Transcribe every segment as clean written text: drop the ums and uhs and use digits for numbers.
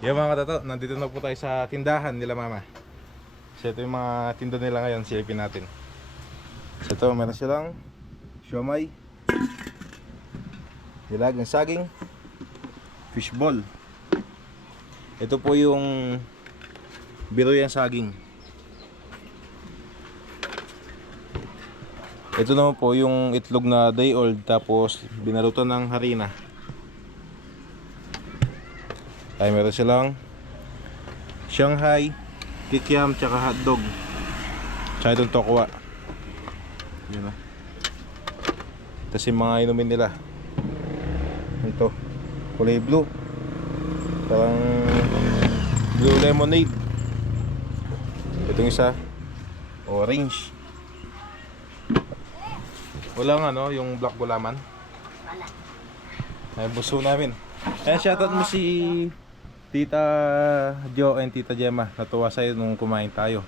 Yung mga katato, nandito na po tayo sa tindahan nila mama. So ito yung mga tinda nila ngayon, silipin natin. So ito, meron silang siomay, nilagang saging, fishball. Ito po yung biruyang saging. Ito naman po yung itlog na day old, tapos binalutan ng harina. Ay meron silang Shanghai, kikiam, tsaka hotdog, tsaka itong tokwa. Yun na. Tapos yung mga inumin nila, ito, kulay blue, parang blue lemonade. Itong isa, orange. Walang ano, yung black gulaman. Wala. Ay buso namin. Kaya shoutout mo si Tita Jo and Tita Gemma. Natuwa sa'yo nung kumain tayo.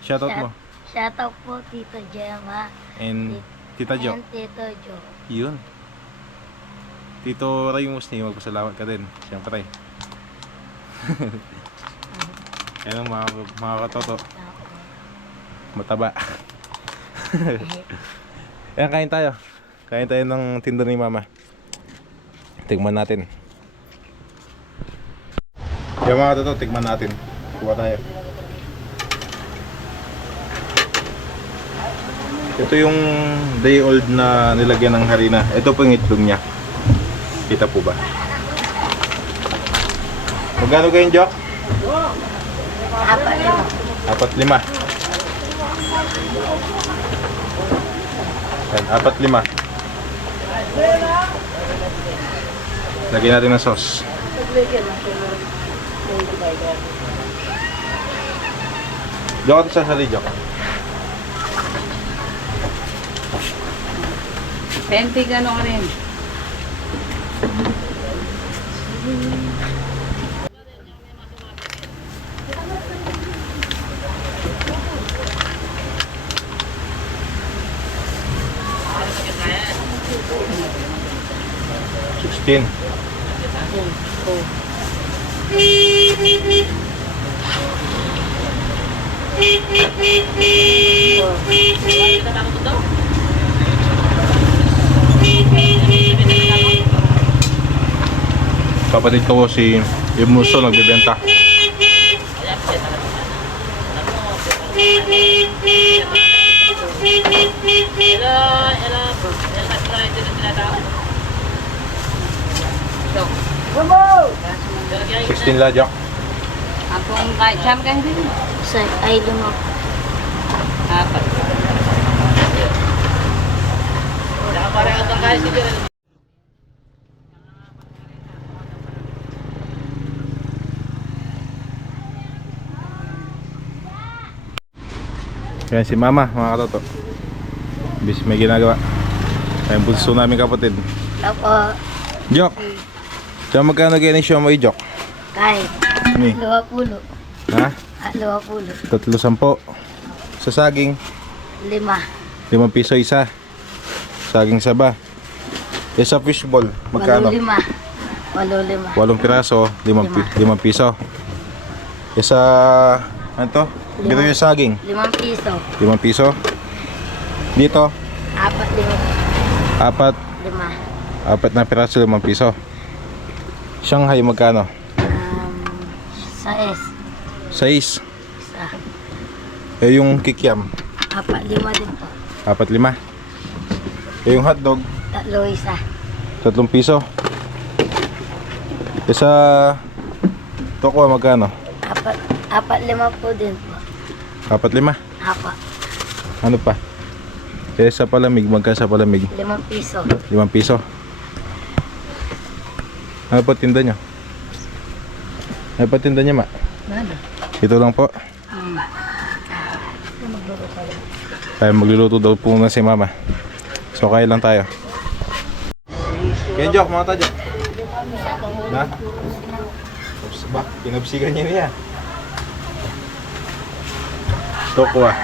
Shoutout mo. Shoutout po Tito Gemma And Tita Jo. and Tito Jo. Yun. Tito Ray Musni, magpasalamat ka din. Siyempre. Ayan ang mga katoto. Mataba. Ayan, kain tayo. Kain tayo ng tinda ni mama. Tigman natin. Yung mga katoto, tigman natin. Kuha tayo. Ito yung day old na nilagyan ng harina. Ito po yung itlog niya. Kita po ba? Magkano kayo, Jok? 4-5. 4-5. Ayan, 4-5. Lagyan natin ng sauce. Jok, ito sasali, Jok. 20 gano'n ka rin. $16. Kapatid ko si Imuso nagbebenta. $16 la, Jok. Akong kahit siyam ka hindi. Sa ay lumap. Apat. Yan si mama, mga katoto. Bis may ginagawa. Ayun bunso namin kapatid. Tapo. Jok. Diyan magkano kayo ni siomay, Jok? Kahit. Ni. 20. Ha? 20. 310. Sa saging, 5. 5 piso isa. Saging saba. E sa fishball, magkano? 85. 8 piraso, 5 piso. E sa, ano to? Dito yung saging, 5 piso. 5 piso. Dito, 4, 5. 4 na piraso, 5 piso. Shanghai, magkano? Sa S. 6. Sa E yung kikiam, 4, 5 din po. 4-5. E yung hotdog, 3, 1. 3 piso. E sa tokwa, magkano? 4, 5 po din po. 4-5. Apa. Ano pa? E sa palamig, magkano sa palamig? 5 piso. 5 piso. Ano po tinda nyo? Ano po tinda nyo, ma? Ano? Ito lang po. Tayo magluluto daw po na si mama. So kaya lang tayo. Kenjok, mga tayo. Na? Ups, ba? Pinapsigan niya niya. Tokwa.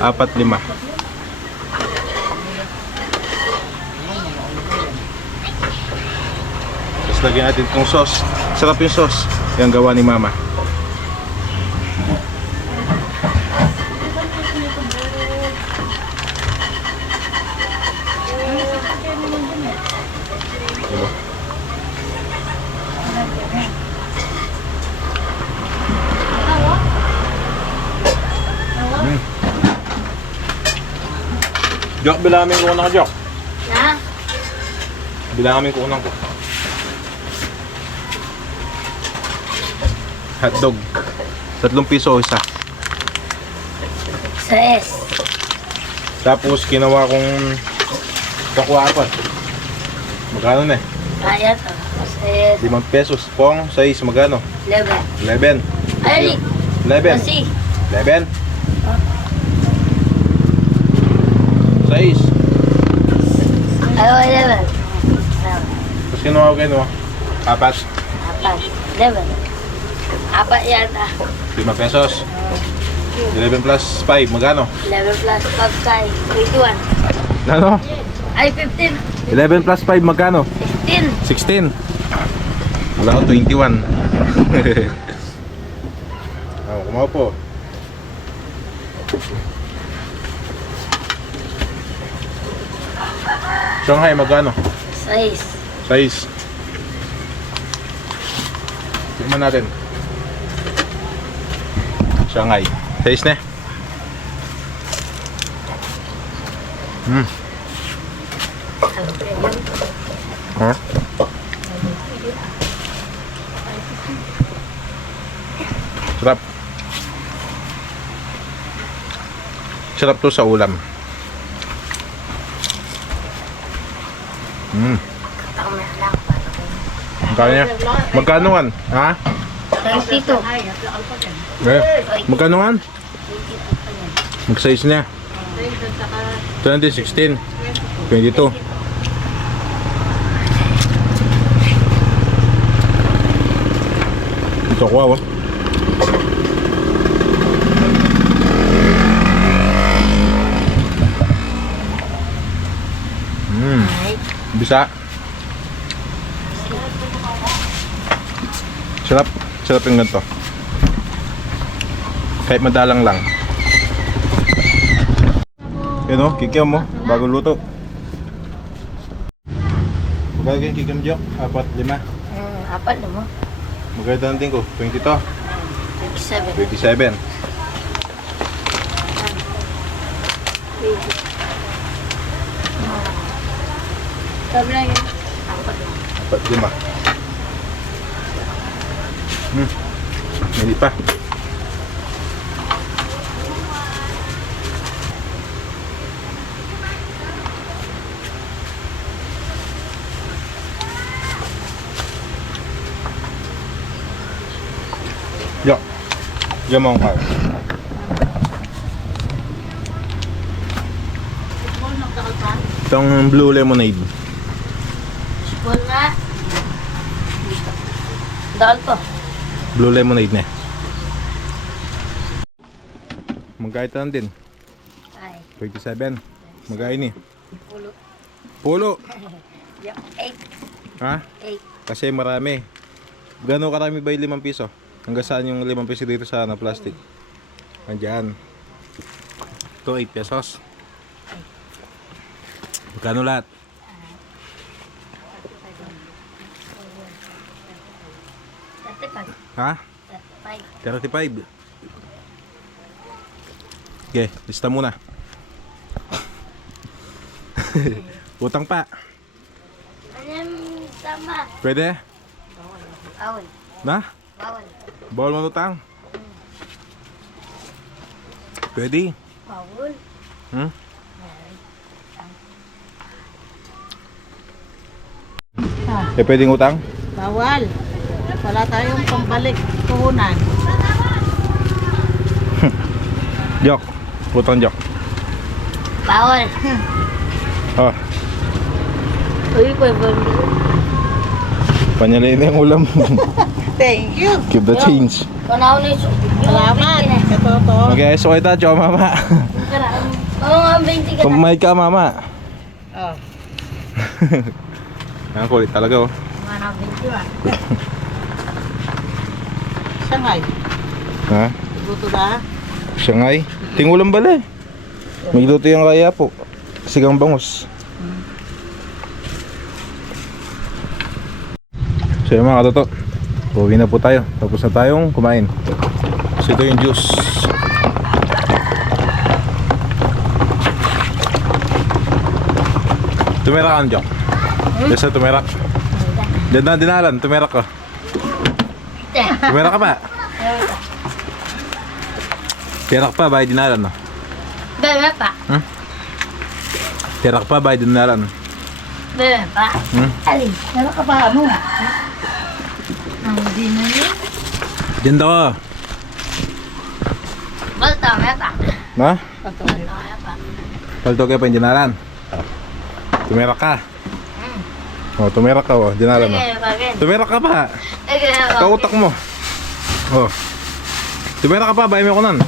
4-5. Tapos lagyan natin itong sauce. Sarap yung sauce. Yung gawa ni mama. Diba? Jok, bilangin ko unang ko, Jok. Na? Bilangin ko unang ko. Hotdog. 3 piso isa. Sa S. Tapos ginawa kong kakwa apat. Magkano na eh? Kaya to. Sa S. 5 pesos. Pong, 6, magkano? 11. 11. Ay, 11. kasi. 11. 6. Ayaw, 11. Tapos ginawa ko kayo, 4. Apat. 11. Apat yata. 5 pesos. 11 plus 5, magkano? 11 plus 5 tayo. 21. Ano? Ay, 15. 11 plus 5, magkano? 16. 16. Wala ko, 21. Kumaw po. Shanghai, magkano? 6. 6. Tingnan natin. Shanghai. 6 na. Ha? Sarap. Sarap to sa ulam. Magkano niya? Magkano nga? Ha? 22. Magkano nga? Mag-size niya. 20, 16, 22. Ito ko ako. Bisa. Sarap. Sarap yung ganito. Kahit madalang lang. Yan o, kikiam mo. Bago luto. Magkano yung kikiam, Jok? 4, 5. Apat na mo. Magkano din ko? 22. 27. 27. Sabi na yun. 4, 5. Hindi pa. Yo. Yo mo ka. Itong blue lemonade. Spoon na. Dahil to. Blue lemonade na. Magkait lang din. Ay. 27. Magkait ni. Pulo. Pulo. 8. Ha? 8. Kasi marami. Gano'ng karami ba yung 5 piso? Hanggang saan yung 5 piso dito sa plastic? Andyan. Ito 8 pesos. Magkano lahat? Ha? 35. Okay, lista muna. Utang pa. Anong tama? Pwede? Bawal. Na? Bawal. Bawal mo utang? Pwede. Bawal. Hmm? Eh, pwedeng utang? Bawal. Wala tayong pambalik puhunan. Jok. Utang Jok. Bawal. Oh, Uy, bawal. panyalin na yung ulam. Thank you. Keep the change. Kanaw na yung Salamat. Katoto. Mag-eso kita, Chow Mama. Oo nga, 20 ka na. Kumahid ka, Mama. Oh. Ang kulit talaga, oh. Mga 20 ah. Sangay. Ha? Luto na. Siyangay. Tingulang bala eh. Magluto yung kaya po. Sigang bangus. So yun mga katoto, uwi na po tayo. Tapos na tayong kumain. So ito yung juice. Tumerak ka, Anjo. Basta tumerak. Diyan na dinalan, tumerak ka. Tumerak ka pa. Tirak pa, bahay dinalan no? Bebe pa. Tirak pa, bahay dinalan. Bebe pa. Alin? Meron ka ba ano? Hindi na yun. Diyan daw ka. Balta, meta. Na? Balta, meta. Palto kayo pa yung dinalan. Tumerak ka. Oh, tumerak ka oh, dinalan mo. Tumerak ka pa. Kautak mo. Oh. Tumerak ka pa, bahay mo ako nun.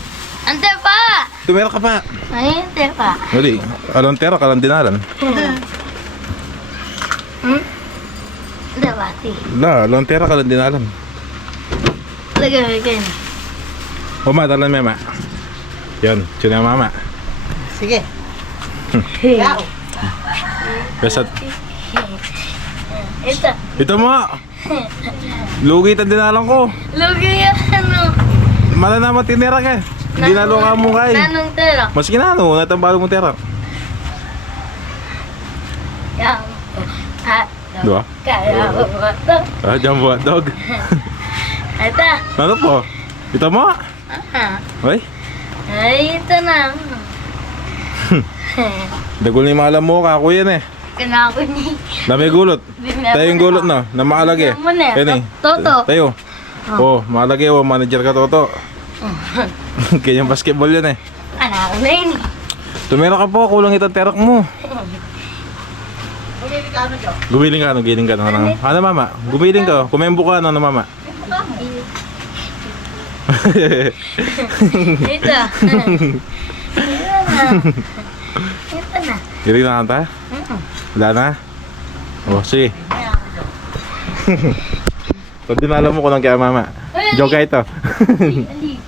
Ante pa! Tumerak ka pa. Ay, ante pa. Hindi, alon tera, kalang dinalan. Ante pa, ti. La, alon tera, kalang dinalan. Lagay. O ma, talan mema. Yan, sino yung mama. Sige. Yao. Besat. Ito. Ito mo. Lugit ang dinalan ko. Lagay yan, ano? Mala naman tinera ka. Dinalo ka mo kay. Nanong tera. Mas kinano, natambalo mo tera. Yan. Diba? Kaya mo ba ito? Ah, jumbo hot dog. Ito. Ano po? Ito mo. Oy, Ay, ito na. dagol ni malam mo ka, kuya yan eh. Kinako niya. Dami gulot. Tayo yung gulot na, na maalag eh. Mo na. Yan eh. Toto. Tayo. Oh, maalag eh, oh, manager ka Toto. Kanyang basketball yan eh. Anak na yun. Tumira ka po, kulang itong terak mo. Bumili ka ano dyan? Gumiling ka, giling ka. Ano mama? Gumiling ka, kumembo ka, ano mama? Ito. Ito na. Giling na kanta? Wala na? Oh, sige. Pag dinala mo ko lang kaya mama. Joke ka ito. Ali.